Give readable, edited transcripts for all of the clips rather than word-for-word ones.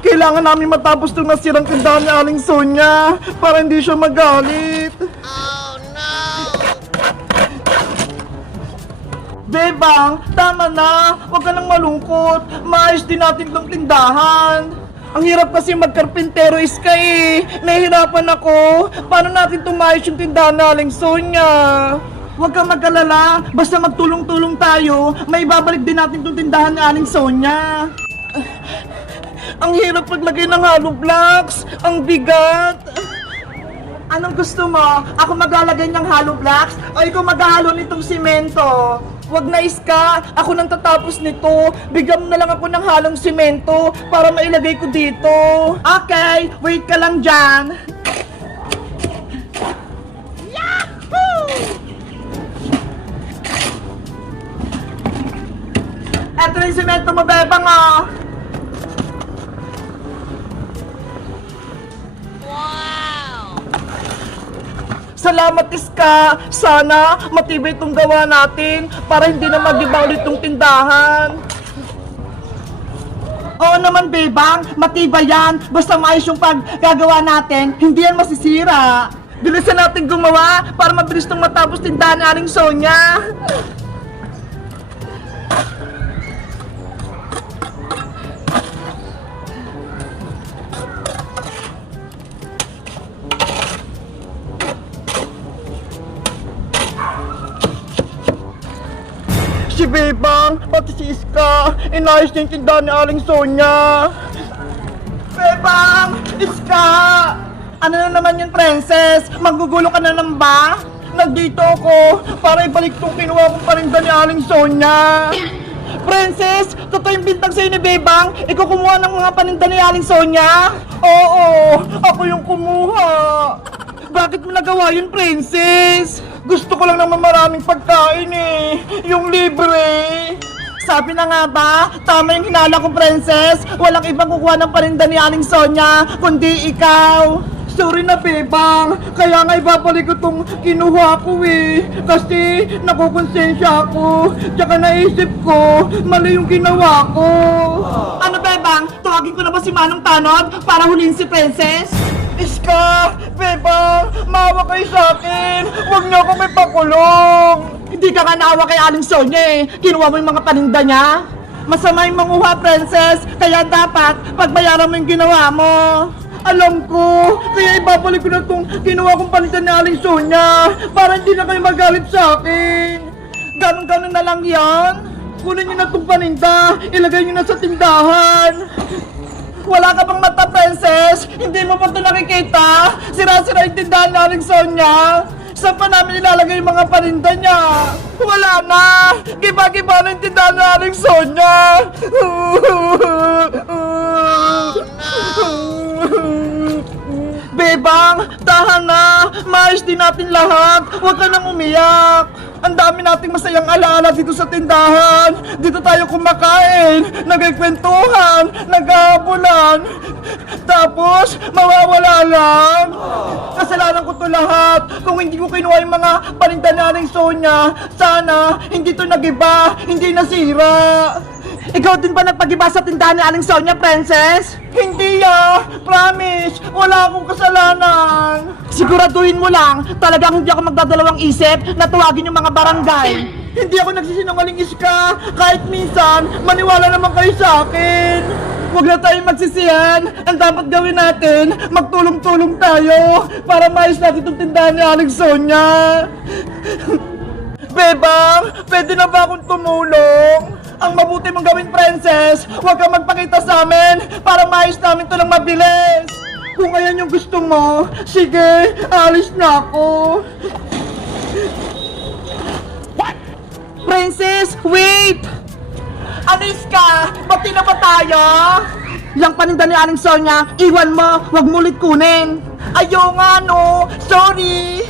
Kailangan namin matapos itong nasirang tindahan ni Aling Sonia para hindi siya magalit. Bebang, tama na. Huwag ka nang malungkot. Maayos din natin itong tindahan. Ang hirap kasi magkarpintero iska eh. Nahihirapan ako. Paano natin tumayos yung tindahan ni Aling Sonia? Huwag kang mag-alala. Basta magtulong-tulong tayo, may babalik din natin itong tindahan ni Aling Sonia. Ang hirap paglagay ng hollow blocks. Ang bigat. Anong gusto mo? Ako maglalagay ng hollow blocks o ikaw maghahalo nitong simento? Wag na iska, ako nang tatapos nito. Bigyan mo na lang ako ng halong simento para mailagay ko dito. Okay, wait ka lang dyan. Yahoo! Eto na yung simento mo, Bebang, oh. Salamat, Iska. Sana matibay itong gawa natin para hindi na mag-iba ulit itong tindahan. Oo naman, Bebang. Matibay yan. Basta maayos yung paggagawa natin, hindi yan masisira. Bilisan natin gumawa para mabilis itong matapos tindahan ni Aling Sonia. Si Bebang, pati si Iska, inayos niya yung tindahan ni Aling Sonia. Bebang! Iska! Ano na naman yun, Princess? Maggugulo ka na naman ba? Nandito ako para ibalik tong kinuha kong parinda ni Aling Sonia. Princess, totoo yung bintang sa'yo ni Bebang? Ikaw kumuha ng mga paninda ni Aling Sonia? Oo, ako yung kumuha. Bakit mo nagawa yun, Princess? Gusto ko lang naman maraming pagkain eh. Yung libre. Sabi na nga ba, tama yung hinala ko, Princess. Walang ibang kukuha ng parinda ni Aling Sonia, kundi ikaw. Sorry na, Bebang. Kaya nga ibabalik ko tong kinuha ko eh. Kasi nakukonsensya ako. Tsaka naisip ko, mali yung ginawa ko. Ano, Bebang? Tawagin ko na ba si Manong Tanod para huliin si Princess? Iska! Bebang! Maawa kayo sa akin! Huwag niyo ako may pakulong! Hindi ka nga naawa kay Aling Sonia eh! Kinuha mo yung mga paninda niya! Masama yung manguha, Princess! Kaya dapat pagbayaran mo yung ginawa mo! Alam ko! Kaya ibabalik ko na itong kinuha kong paninda ni Aling Sonia! Para hindi na kayo magalit sa akin! Ganon-ganon na lang yan! Kunin niyo na itong paninda! Ilagay niyo na sa tindahan! Wala ka bang mata, Princess? Hindi mo pa ito nakikita? Sira-sira yung tindahan ni Aling Sonia. Saan pa namin ilalagay yung mga paninda niya? Wala na! Giba-giba na yung tindahan ni Aling Sonia! Bebang, tahan na! Maayos din natin lahat! Huwag ka nang umiyak! Ang dami nating masayang alaala dito sa tindahan. Dito tayo kumakain, nagkikwentuhan, naghahabulan. Tapos, mawawala lang. Kasalanan ko to lahat. Kung hindi ko kinuha yung mga paninda ni Aling Sonia, sana hindi to nagiba, hindi nasira. Ikaw din ba nagpag-iba sa tindahan ni Aling Sonia, Princess? Hindi promise, wala akong kasalanan. Siguraduhin mo lang, talagang hindi ako magdadalawang isip na tuwagin yung mga barangay. Hindi ako nagsisinungaling, Iska. Kahit minsan, maniwala naman kayo sa akin. Huwag na tayong magsisihan. Ang dapat gawin natin, magtulong-tulong tayo para maayos natin itong tindahan ni Aling Sonia. Bebang, pwede na ba akong tumulong? Ang mabuti mong gawin, Princess, huwag kang magpakita sa amin para maayos namin ito ng mabilis. Kung ayan yung gusto mo, sige, alis na ako. What? Princess, wait! Alis ka! Bati na ba tayo? Yang paninda ni Aling Sonia, iwan mo, huwag mo ulit kunin. Ayaw nga no, sorry.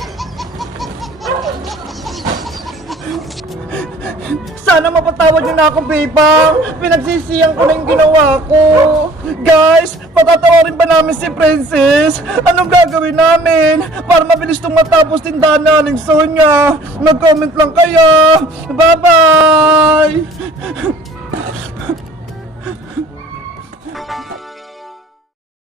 Sana mapatawad niyo na ako, Bebang. Pinagsisihan ko na yung ginawa ko. Guys, patatawarin ba namin si Princess? Anong gagawin namin para mabilis itong matapos tindahan ni Aling Sonia? Mag-comment lang kayo. Bye-bye!